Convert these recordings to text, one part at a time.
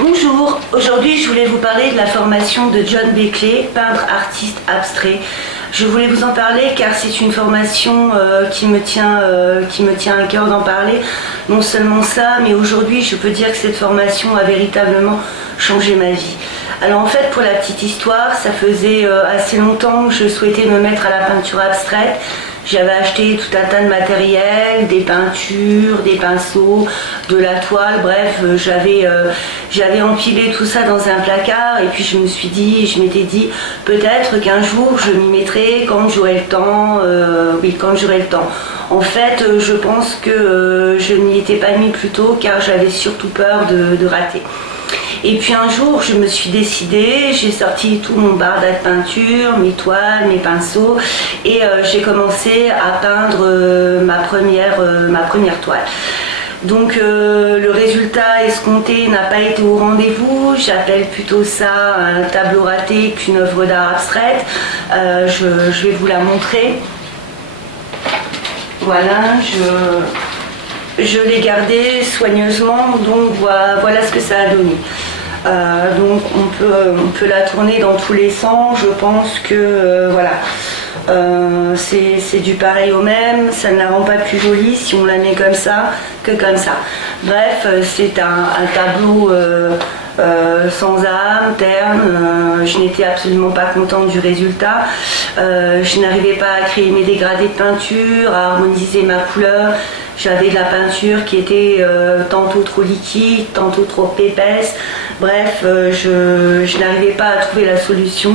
Bonjour, aujourd'hui je voulais vous parler de la formation de John Beckley, peintre artiste abstrait. Je voulais vous en parler car c'est une formation qui me tient à cœur d'en parler. Non seulement ça, mais aujourd'hui je peux dire que cette formation a véritablement changé ma vie. Alors en fait, pour la petite histoire, ça faisait assez longtemps que je souhaitais me mettre à la peinture abstraite. J'avais acheté tout un tas de matériel, des peintures, des pinceaux, de la toile, bref, j'avais empilé tout ça dans un placard et puis je m'étais dit, peut-être qu'un jour je m'y mettrai quand j'aurai le temps, quand j'aurai le temps. En fait, je pense que je n'y étais pas mis plus tôt car j'avais surtout peur de rater. Et puis un jour, je me suis décidée, j'ai sorti tout mon barda de peinture, mes toiles, mes pinceaux, et j'ai commencé à peindre ma première toile. Donc le résultat escompté n'a pas été au rendez-vous, j'appelle plutôt ça un tableau raté qu'une œuvre d'art abstraite. Je vais vous la montrer. Voilà, je l'ai gardée soigneusement, donc voilà ce que ça a donné. Donc on peut la tourner dans tous les sens, je pense que voilà. C'est du pareil au même, ça ne la rend pas plus jolie si on la met comme ça que comme ça. Bref, c'est un tableau sans âme, terne. Je n'étais absolument pas contente du résultat. Je n'arrivais pas à créer mes dégradés de peinture, à harmoniser ma couleur. J'avais de la peinture qui était tantôt trop liquide, tantôt trop épaisse. Bref, je n'arrivais pas à trouver la solution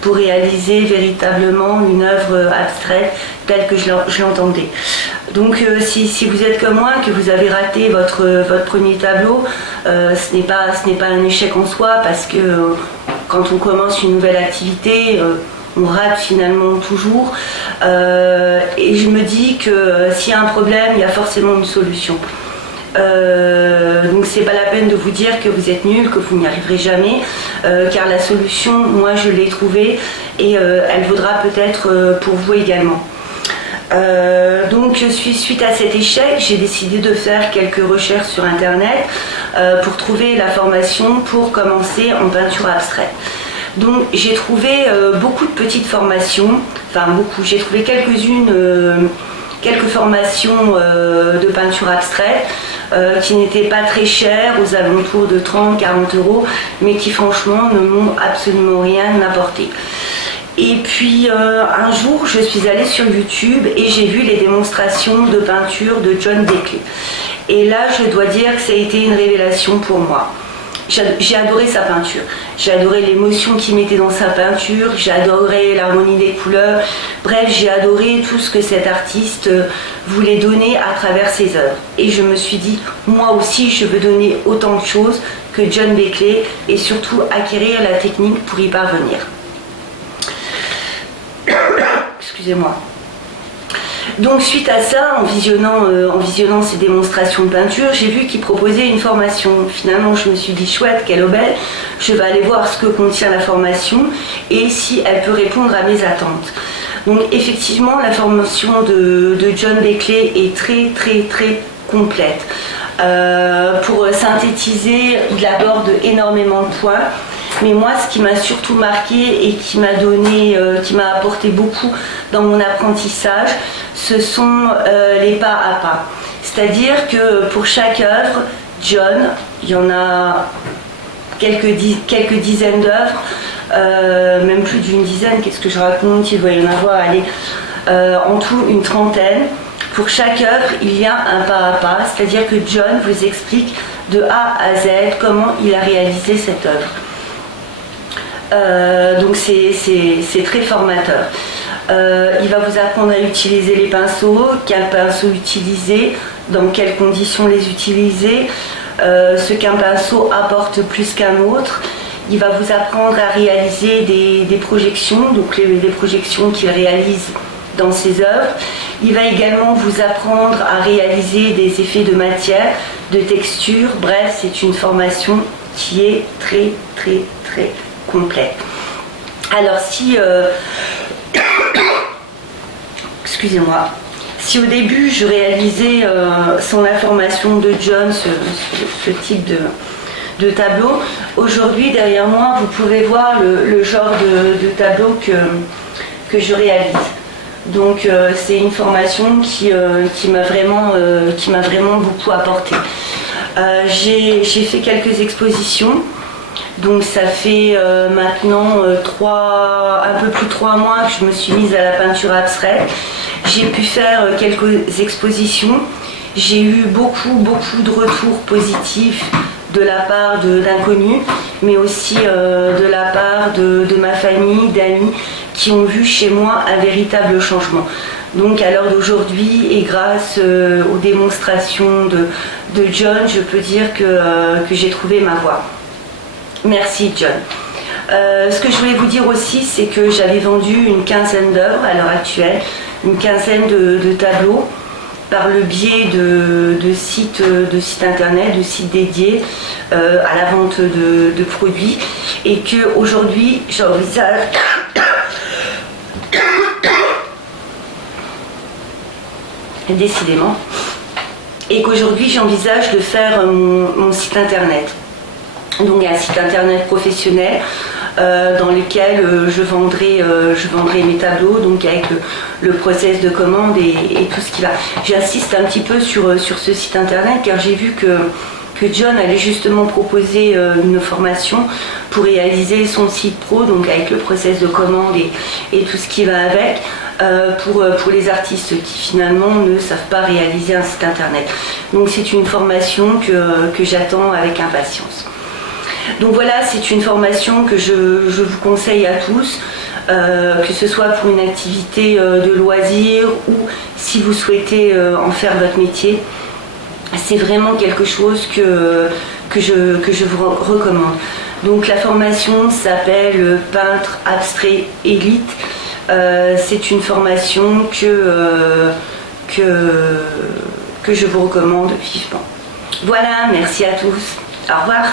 pour réaliser véritablement une œuvre abstraite telle que je l'entendais. Donc si vous êtes comme moi, que vous avez raté votre premier tableau, ce n'est pas un échec en soi parce que quand on commence une nouvelle activité, on rate finalement toujours. Et je me dis que s'il y a un problème, il y a forcément une solution. Donc c'est pas la peine de vous dire que vous êtes nul, que vous n'y arriverez jamais, car la solution, moi je l'ai trouvée et elle vaudra peut-être pour vous également. Donc suite à cet échec, j'ai décidé de faire quelques recherches sur internet pour trouver la formation pour commencer en peinture abstraite. Donc j'ai trouvé beaucoup de petites formations, enfin beaucoup, j'ai trouvé quelques formations de peinture abstraite qui n'étaient pas très chères, aux alentours de 30-40 €, mais qui franchement ne m'ont absolument rien apporté. Et puis un jour, je suis allée sur YouTube et j'ai vu les démonstrations de peinture de John Beckley. Et là, je dois dire que ça a été une révélation pour moi. J'ai adoré sa peinture, j'ai adoré l'émotion qu'il mettait dans sa peinture, j'ai adoré l'harmonie des couleurs, bref, j'ai adoré tout ce que cet artiste voulait donner à travers ses œuvres. Et je me suis dit, moi aussi, je veux donner autant de choses que John Beckley et surtout acquérir la technique pour y parvenir. Excusez-moi. Donc suite à ça, en visionnant ces démonstrations de peinture, j'ai vu qu'il proposait une formation. Finalement, je me suis dit, chouette, quelle aubaine, je vais aller voir ce que contient la formation et si elle peut répondre à mes attentes. Donc effectivement, la formation de John Beckley est très très très complète. Pour synthétiser, il aborde énormément de points. Mais moi, ce qui m'a surtout marqué et qui m'a apporté beaucoup dans mon apprentissage, ce sont les pas à pas. C'est-à-dire que pour chaque œuvre, John, il y en a quelques dizaines d'œuvres, même plus d'une dizaine, qu'est-ce que je raconte, il doit y en avoir, allez, en tout une trentaine. Pour chaque œuvre, il y a un pas à pas, c'est-à-dire que John vous explique de A à Z comment il a réalisé cette œuvre. Donc c'est très formateur. Il va vous apprendre à utiliser les pinceaux, quels pinceaux utiliser, dans quelles conditions les utiliser, ce qu'un pinceau apporte plus qu'un autre. Il va vous apprendre à réaliser des projections, donc les projections qu'il réalise dans ses œuvres. Il va également vous apprendre à réaliser des effets de matière, de texture. Bref, c'est une formation qui est très très très complète. Alors excusez-moi, si au début je réalisais sans la formation de John ce type de tableaux. Aujourd'hui, derrière moi, vous pouvez voir le genre de tableau que je réalise. Donc c'est une formation qui m'a vraiment beaucoup apporté. J'ai fait quelques expositions. Donc ça fait maintenant un peu plus de 3 mois que je me suis mise à la peinture abstraite. J'ai pu faire quelques expositions. J'ai eu beaucoup de retours positifs de la part d'inconnus, mais aussi de la part de ma famille, d'amis, qui ont vu chez moi un véritable changement. Donc à l'heure d'aujourd'hui, et grâce aux démonstrations de John, je peux dire que j'ai trouvé ma voie. Merci John. Ce que je voulais vous dire aussi, c'est que j'avais vendu une quinzaine d'œuvres à l'heure actuelle, une quinzaine de tableaux, par le biais de sites internet, de sites dédiés à la vente de produits, et qu'aujourd'hui j'envisage décidément, et qu'aujourd'hui j'envisage de faire mon site internet. Donc un site internet professionnel dans lequel je vendrai mes tableaux, donc avec le process de commande et tout ce qui va. J'insiste un petit peu sur ce site internet car j'ai vu que John allait justement proposer une formation pour réaliser son site pro, donc avec le process de commande et tout ce qui va avec, pour les artistes qui finalement ne savent pas réaliser un site internet. Donc c'est une formation que j'attends avec impatience. Donc voilà, c'est une formation que je vous conseille à tous, que ce soit pour une activité de loisir ou si vous souhaitez en faire votre métier. C'est vraiment quelque chose que je vous recommande. Donc la formation s'appelle Peintre Abstrait Élite. C'est une formation que je vous recommande vivement. Voilà, merci à tous. Au revoir.